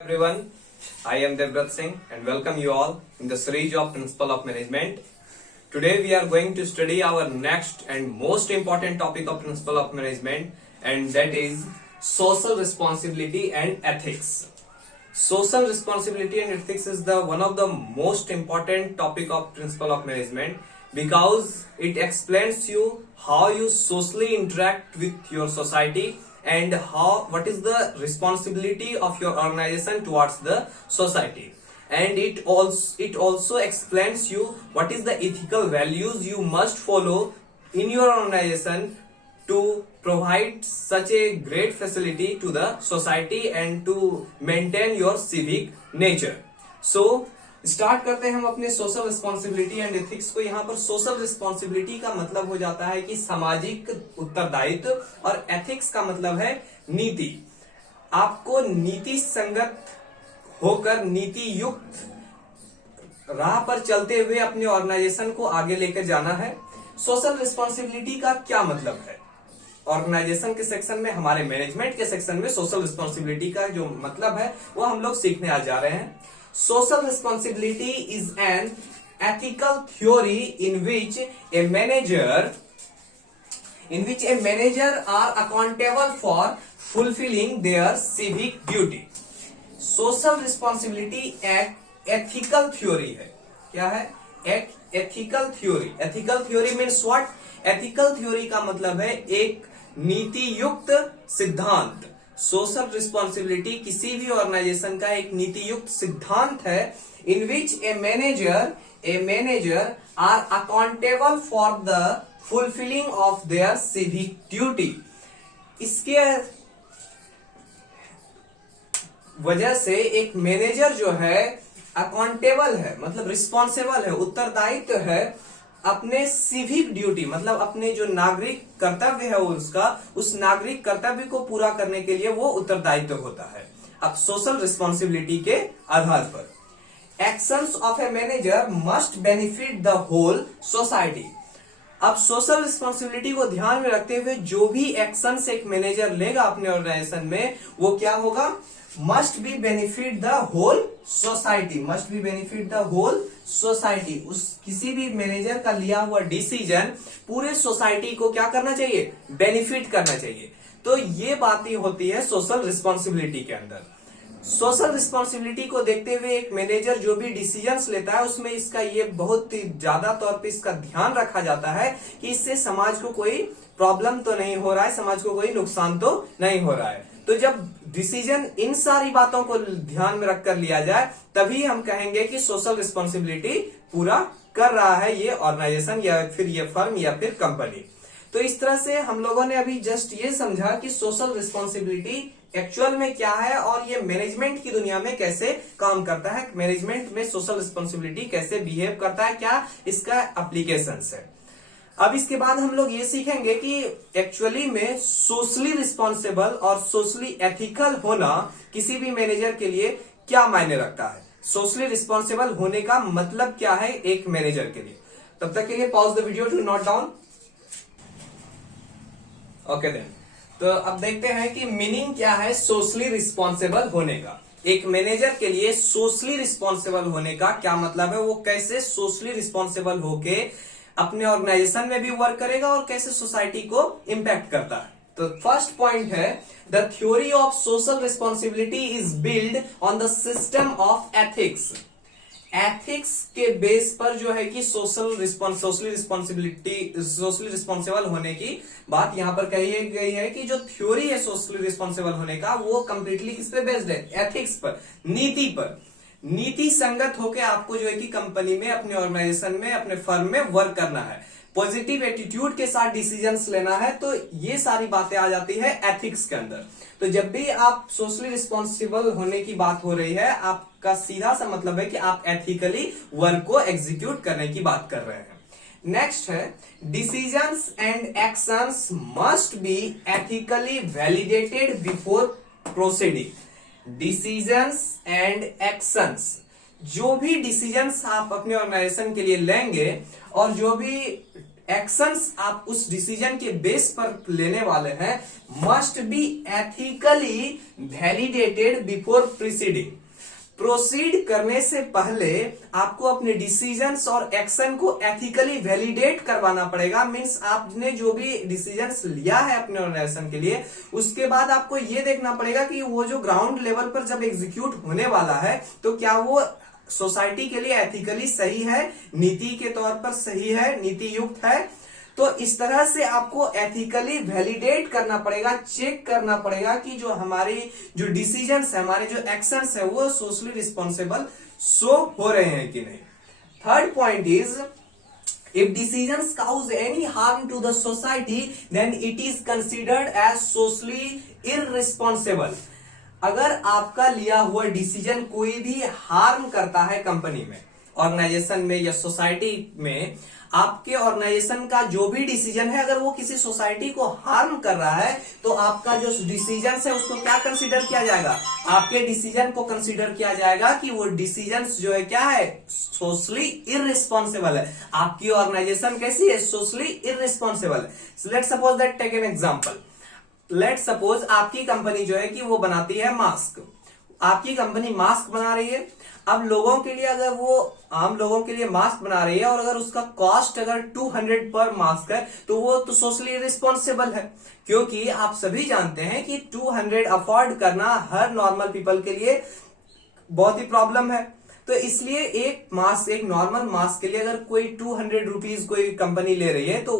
Everyone, I am Devbrat Singh and welcome you all in the series of Principle of Management. Today we are going to study our next and most important topic of Principle of Management, and that is social responsibility and ethics. Social responsibility and ethics is the one of the most important topic of Principle of Management because it explains you how you socially interact with your society and what is the responsibility of your organization towards the society, and it also explains you what is the ethical values you must follow in your organization to provide such a great facility to the society and to maintain your civic nature. So start करते हैं हम अपने social responsibility and ethics को। यहाँ पर social responsibility का मतलब हो जाता है कि सामाजिक उत्तरदायित्व, और एथिक्स का मतलब है नीति। आपको नीति संगत होकर नीति युक्त राह पर चलते हुए अपने ऑर्गेनाइजेशन को आगे लेकर जाना है। सोशल रिस्पॉन्सिबिलिटी का क्या मतलब है? ऑर्गेनाइजेशन के सेक्शन में, हमारे मैनेजमेंट के सेक्शन में सोशल रिस्पॉन्सिबिलिटी का जो मतलब है वो हम लोग सीखने आ जा रहे हैं। Social responsibility is an ethical theory in which a manager are accountable for fulfilling their civic duty. Social responsibility एक ethical theory है। क्या है? एक ethical theory. Ethical theory means what? Ethical theory का मतलब है एक नीति युक्त सिद्धांत। सोशल रिस्पॉन्सिबिलिटी किसी भी ऑर्गेनाइजेशन का एक नीति युक्त सिद्धांत है in which a manager are accountable for the fulfilling of their civic duty. इसके वजह से एक मैनेजर जो है अकाउंटेबल है, मतलब रिस्पॉन्सिबल है, उत्तरदायित्व है अपने सिविक ड्यूटी, मतलब अपने जो नागरिक कर्तव्य है उसका, उस नागरिक कर्तव्य को पूरा करने के लिए वो उत्तरदायित्व होता है। अब सोशल रिस्पॉन्सिबिलिटी के आधार पर actions of a manager must benefit the whole society. अब सोशल रिस्पॉन्सिबिलिटी को ध्यान में रखते हुए जो भी एक्शंस एक मैनेजर लेगा अपने ऑर्गेनाइजेशन में वो क्या होगा? Must be benefit the whole society. Must be benefit the whole society. उस किसी भी मैनेजर का लिया हुआ डिसीजन पूरे सोसाइटी को क्या करना चाहिए? बेनिफिट करना चाहिए। तो ये बातें होती है सोशल रिस्पॉन्सिबिलिटी के अंदर। सोशल रिस्पॉन्सिबिलिटी को देखते हुए एक मैनेजर जो भी डिसीजंस लेता है उसमें इसका ये बहुत ही ज्यादा तौर पे इसका ध्यान रखा जाता है कि इससे समाज को कोई प्रॉब्लम तो नहीं हो रहा है, समाज को कोई नुकसान तो नहीं हो रहा है। तो जब डिसीजन इन सारी बातों को ध्यान में रखकर लिया जाए तभी हम कहेंगे कि सोशल रिस्पॉन्सिबिलिटी पूरा कर रहा है ये ऑर्गेनाइजेशन या फिर ये फर्म या फिर कंपनी। तो इस तरह से हम लोगों ने अभी जस्ट ये समझा कि सोशल रिस्पॉन्सिबिलिटी एक्चुअल में क्या है और ये मैनेजमेंट की दुनिया में कैसे काम करता है, मैनेजमेंट में सोशल रिस्पॉन्सिबिलिटी कैसे बिहेव करता है, क्या इसका एप्लीकेशंस है। अब इसके बाद हम लोग ये सीखेंगे कि एक्चुअली में सोशली रिस्पॉन्सिबल और सोशली एथिकल होना किसी भी मैनेजर के लिए क्या मायने रखता है। सोशली रिस्पॉन्सिबल होने का मतलब क्या है एक मैनेजर के लिए। तब तक के लिए pause the video to note down. Okay then, तो अब देखते हैं कि मीनिंग क्या है सोशली रिस्पॉन्सिबल होने का। एक मैनेजर के लिए सोशली रिस्पॉन्सिबल होने का क्या मतलब है, वो कैसे सोशली रिस्पॉन्सिबल होके अपने ऑर्गेनाइजेशन में भी वर्क करेगा और कैसे सोसाइटी को इंपैक्ट करता है। तो फर्स्ट पॉइंट है the theory of social responsibility is build on the system of ethics. Ethics के बेस पर जो है कि सोशली रिस्पॉन्सिबल होने की बात यहां पर कही गई है कि जो थ्योरी है सोशली रिस्पॉन्सिबल होने का वो कंप्लीटली किस पे बेस्ड है? एथिक्स पर, नीति पर। नीति संगत होकर आपको जो है कि कंपनी में, अपने ऑर्गेनाइजेशन में, अपने फर्म में वर्क करना है, पॉजिटिव एटीट्यूड के साथ डिसीजंस लेना है। तो ये सारी बातें आ जाती है एथिक्स के अंदर। तो जब भी आप सोशली रिस्पॉन्सिबल होने की बात हो रही है, आपका सीधा सा मतलब है कि आप एथिकली वर्क को एग्जीक्यूट करने की बात कर रहे हैं। नेक्स्ट है decisions and actions must be ethically validated before proceeding. Decisions and actions, जो भी डिसीजंस आप अपने ऑर्गेनाइजेशन के लिए लेंगे और जो भी एक्शंस आप उस डिसीजन के बेस पर लेने वाले हैं must be ethically validated before proceeding. Proceed करने से पहले आपको अपने डिसीजंस और एक्शन को एथिकली वैलिडेट करवाना पड़ेगा। मींस आपने जो भी डिसीजंस लिया है अपने ऑर्गेनाइजेशन के लिए, उसके बाद आपको ये देखना पड़ेगा कि वो जो ग्राउंड लेवल पर जब एग्जीक्यूट होने वाला है तो क्या वो सोसाइटी के लिए एथिकली सही है, नीति के तौर पर सही है, नीति युक्त है। तो इस तरह से आपको एथिकली वैलिडेट करना पड़ेगा, चेक करना पड़ेगा कि जो हमारी जो डिसीजंस है, हमारे जो एक्शंस है वो सोशली रिस्पॉन्सिबल शो हो रहे हैं कि नहीं। Third point is if decisions cause any harm to the society then it is considered as socially irresponsible. अगर आपका लिया हुआ डिसीजन कोई भी हार्म करता है कंपनी में, ऑर्गेनाइजेशन में या सोसाइटी में, आपके ऑर्गेनाइजेशन का जो भी डिसीजन है अगर वो किसी सोसाइटी को हार्म कर रहा है तो आपका जो डिसीजन है उसको क्या कंसीडर किया जाएगा, आपके डिसीजन को कंसीडर किया जाएगा कि वो डिसीजन जो है क्या है, सोशली इररिस्पॉन्सिबल है। आपकी ऑर्गेनाइजेशन कैसी है, सोशली इररिस्पॉन्सिबल है। Let's suppose that, take an example. Let's suppose आपकी कंपनी जो है कि वो बनाती है मास्क, आपकी कंपनी मास्क बना रही है। अब लोगों के लिए, अगर वो आम लोगों के लिए मास्क बना रही है और अगर उसका कॉस्ट अगर 200 पर मास्क है तो वो तो सोशली रिस्पॉन्सिबल है, क्योंकि आप सभी जानते हैं कि 200 अफोर्ड करना हर नॉर्मल पीपल के लिए बहुत ही प्रॉब्लम है। तो इसलिए एक नॉर्मल मास्क के लिए अगर कोई 200 रुपीज कोई कंपनी ले रही है तो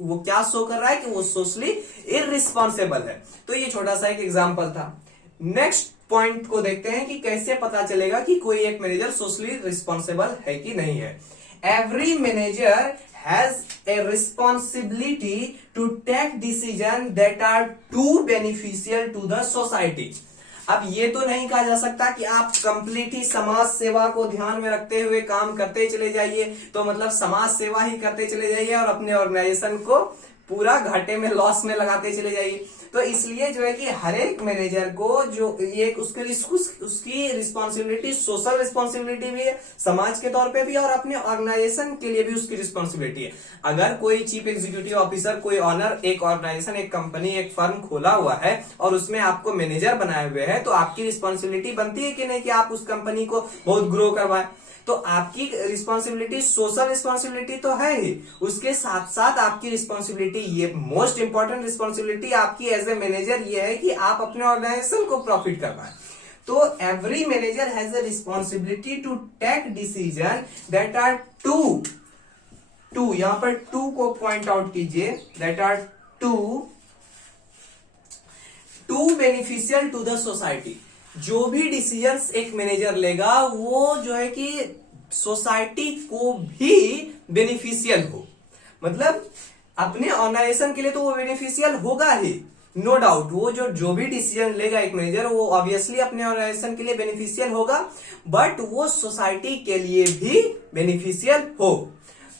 वो क्या शो कर रहा है कि वो सोशली इररिस्पॉन्सिबल है। तो ये छोटा सा एक एग्जांपल था। नेक्स्ट पॉइंट को देखते हैं कि कैसे पता चलेगा कि कोई एक मैनेजर सोशली रिस्पॉन्सिबल है कि नहीं है। Every manager has a responsibility to take decision that are to beneficial to the society. अब ये तो नहीं कहा जा सकता कि आप कंप्लीट ही समाज सेवा को ध्यान में रखते हुए काम करते चले जाइए, तो मतलब समाज सेवा ही करते चले जाइए और अपने ऑर्गेनाइजेशन को पूरा घाटे में, लॉस में लगाते चले जाइए। तो इसलिए जो है कि हर एक मैनेजर को जो ये उसकी रिस्पॉन्सिबिलिटी, सोशल रिस्पॉन्सिबिलिटी भी है, समाज के तौर पे भी, और अपने ऑर्गेनाइजेशन के लिए भी उसकी रिस्पॉन्सिबिलिटी है। अगर कोई चीफ एग्जीक्यूटिव ऑफिसर, कोई ऑनर एक ऑर्गेनाइजेशन, एक कंपनी, एक फर्म खोला हुआ है और उसमें आपको मैनेजर बनाए हुए है, तो आपकी रिस्पॉन्सिबिलिटी बनती है कि नहीं कि आप उस कंपनी को बहुत ग्रो करवाएं। तो आपकी रिस्पॉन्सिबिलिटी, सोशल रिस्पॉन्सिबिलिटी तो है ही, उसके साथ साथ आपकी रिस्पॉन्सिबिलिटी, ये मोस्ट इंपॉर्टेंट रिस्पॉन्सिबिलिटी आपकी एज ए मैनेजर ये है कि आप अपने ऑर्गेनाइजेशन को प्रॉफिट करवाएं। तो every manager has a responsibility to take decision that are to यहां पर टू को पॉइंट आउट कीजिए, that are to beneficial to the society. जो भी डिसीजंस एक मैनेजर लेगा वो जो है कि सोसाइटी को भी बेनिफिशियल हो, मतलब अपने ऑर्गेनाइजेशन के लिए तो वो बेनिफिशियल होगा ही, नो डाउट। वो जो भी डिसीजन लेगा एक मैनेजर वो ऑब्वियसली अपने ऑर्गेनाइजेशन के लिए बेनिफिशियल होगा, बट वो सोसाइटी के लिए भी बेनिफिशियल हो।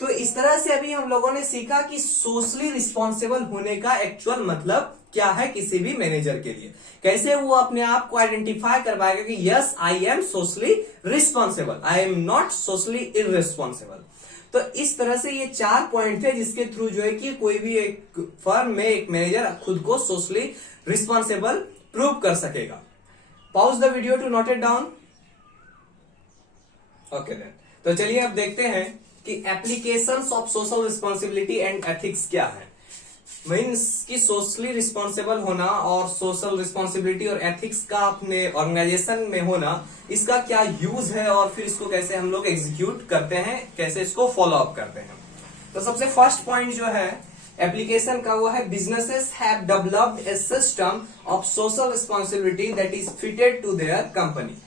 तो इस तरह से अभी हम लोगों ने सीखा कि सोशली रिस्पॉन्सिबल होने का एक्चुअल मतलब क्या है किसी भी मैनेजर के लिए, कैसे वो अपने आप को आइडेंटिफाई करवाएगा कि yes I am socially responsible, I am not socially irresponsible. तो इस तरह से ये 4 पॉइंट थे जिसके थ्रू जो है कि कोई भी एक फर्म में एक मैनेजर खुद को सोशली रिस्पॉन्सिबल प्रूव कर सकेगा। Pause the video to note it down. Okay then, तो चलिए अब देखते हैं कि applications of social responsibility and ethics क्या है। मीन्स कि सोशली रिस्पॉन्सिबल होना और सोशल रिस्पॉन्सिबिलिटी और एथिक्स का अपने ऑर्गेनाइजेशन में होना, इसका क्या यूज है और फिर इसको कैसे हम लोग एग्जीक्यूट करते हैं, कैसे इसको फॉलो अप करते हैं। तो सबसे फर्स्ट पॉइंट जो है एप्लीकेशन का वो है businesses have developed a system of social responsibility that is fitted to their company.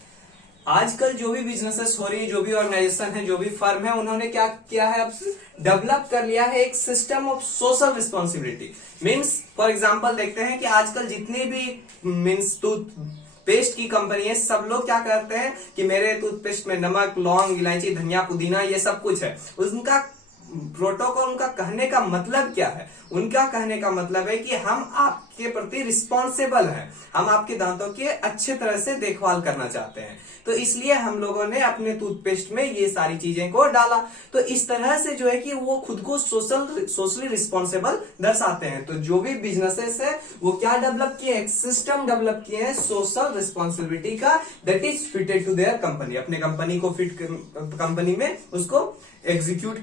आजकल जो भी बिजनेसेस हो रही है, जो भी ऑर्गेनाइजेशन है, जो भी फर्म है, उन्होंने क्या किया है, अब डेवलप कर लिया है एक system of social responsibility. Means for example देखते हैं कि आजकल जितनी भी मीन्स टूथपेस्ट की कंपनी है, सब लोग क्या करते हैं कि मेरे टूथपेस्ट में नमक, लौंग, इलायची, धनिया, पुदीना ये सब कुछ है। उनका प्रोटोकॉल, उनका कहने का मतलब क्या है, उनका कहने का मतलब है कि हम आपके प्रति रिस्पॉन्सिबल है, हम आपके दांतों के अच्छे तरह से देखभाल करना चाहते हैं, तो इसलिए हम लोगों ने अपने टूथपेस्ट में ये सारी चीजें को डाला। तो इस तरह से जो है कि वो खुद को सोशली रिस्पॉन्सिबल दर्शाते हैं। तो जो भी बिजनेसेस है वो क्या डेवलप किए, एक सिस्टम डेवलप किए हैं सोशल रिस्पॉन्सिबिलिटी का, that is fitted to their company, अपने कंपनी को फिट कंपनी में उसको एग्जीक्यूट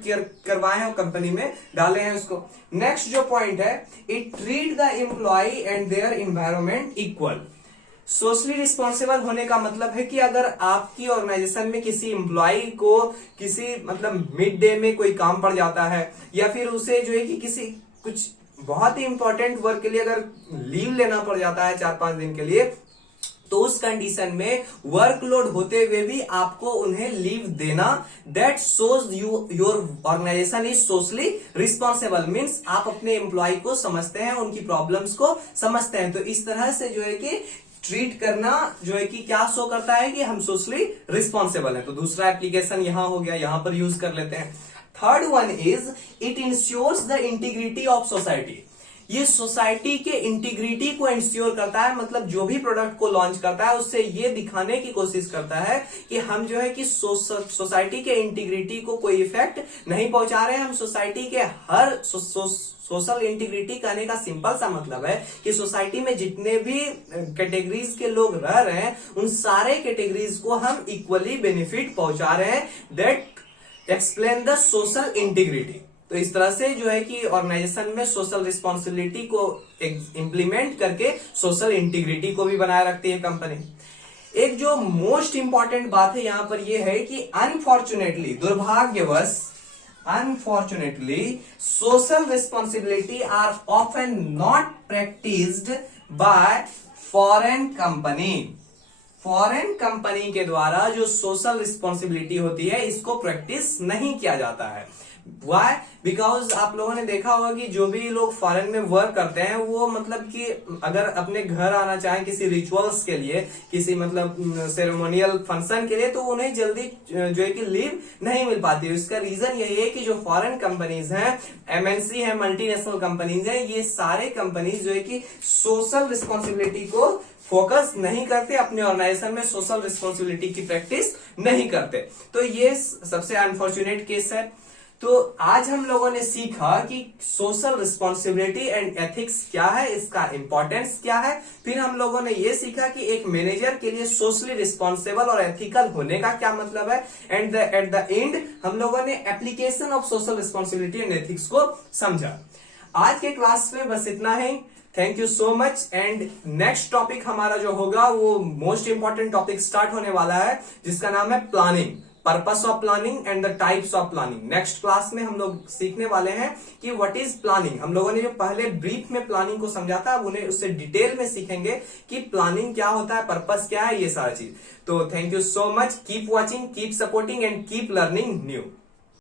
करवाए हैं और कंपनी में डाले हैं उसको। नेक्स्ट जो पॉइंट है, it treat the employ and their environment equal. Socially responsible होने का मतलब है कि अगर आपकी ऑर्गेनाइजेशन में किसी एम्प्लॉय को किसी मतलब मिड डे में कोई काम पड़ जाता है, या फिर उसे जो है कि किसी कुछ बहुत ही इंपॉर्टेंट वर्क के लिए अगर लीव लेना पड़ जाता है 4-5 दिन के लिए, तो उस कंडीशन में वर्कलोड होते हुए भी आपको उन्हें लीव देना, that shows your organisation is socially responsible. Means आप अपने एम्प्लॉय को समझते हैं, उनकी प्रॉब्लम्स को समझते हैं। तो इस तरह से जो है कि ट्रीट करना जो है कि क्या शो करता है कि हम सोशली रिस्पॉन्सिबल हैं। तो दूसरा एप्लीकेशन यहां हो गया, यहां पर यूज कर लेते हैं। Third one is it ensures the integrity of society. ये सोसाइटी के इंटीग्रिटी को इंश्योर करता है, मतलब जो भी प्रोडक्ट को लॉन्च करता है उससे ये दिखाने की कोशिश करता है कि हम जो है कि सोसाइटी के इंटीग्रिटी को कोई इफेक्ट नहीं पहुंचा रहे हैं। हम सोसाइटी के हर सोशल इंटीग्रिटी कहने का सिंपल सा मतलब है कि सोसाइटी में जितने भी कैटेगरीज के लोग रह रहे हैं उन सारे कैटेगरीज को हम इक्वली बेनिफिट पहुंचा रहे हैं, that explain the social integrity. तो इस तरह से जो है कि ऑर्गेनाइजेशन में सोशल रिस्पॉन्सिबिलिटी को इंप्लीमेंट करके सोशल इंटीग्रिटी को भी बनाए रखती है कंपनी। एक जो मोस्ट इंपॉर्टेंट बात है यहां पर यह है कि अनफॉर्चुनेटली, दुर्भाग्यवश, unfortunately social responsibility are often not practised by foreign company. Foreign company के द्वारा जो सोशल रिस्पॉन्सिबिलिटी होती है इसको प्रैक्टिस नहीं किया जाता है। Why? बिकॉज आप लोगों ने देखा होगा कि जो भी लोग फॉरेन में वर्क करते हैं वो मतलब कि अगर अपने घर आना चाहें किसी रिचुअल्स के लिए, किसी मतलब सेरेमोनियल फंक्शन के लिए, तो उन्हें जल्दी जो है कि लीव नहीं मिल पाती है। इसका रीजन यही है कि जो फॉरेन कंपनीज हैं, एमएनसी है, मल्टीनेशनल कंपनीज हैं, ये सारे कंपनीज जो है कि सोशल रिस्पॉन्सिबिलिटी को फोकस नहीं करते, अपने ऑर्गेनाइजेशन में सोशल रिस्पॉन्सिबिलिटी की प्रैक्टिस नहीं करते। तो ये सबसे अनफॉर्चुनेट केस है। तो आज हम लोगों ने सीखा कि सोशल रिस्पॉन्सिबिलिटी एंड एथिक्स क्या है, इसका इंपॉर्टेंस क्या है। फिर हम लोगों ने यह सीखा कि एक मैनेजर के लिए सोशली रिस्पॉन्सिबल और एथिकल होने का क्या मतलब है। एंड एट द एंड हम लोगों ने application of social responsibility and ethics को समझा। आज के क्लास में बस इतना ही। Thank you so much. And next topic हमारा जो होगा वो मोस्ट इंपॉर्टेंट टॉपिक स्टार्ट होने वाला है, जिसका नाम है planning, purpose of planning and the types of planning. Next class में हम लोग सीखने वाले हैं कि व्हाट इज प्लानिंग। हम लोगों ने जो पहले ब्रीफ में प्लानिंग को समझा था, अब उन्हें उससे डिटेल में सीखेंगे कि प्लानिंग क्या होता है, पर्पस क्या है, ये सारा चीज। तो thank you so much. Keep watching, keep supporting and keep learning new.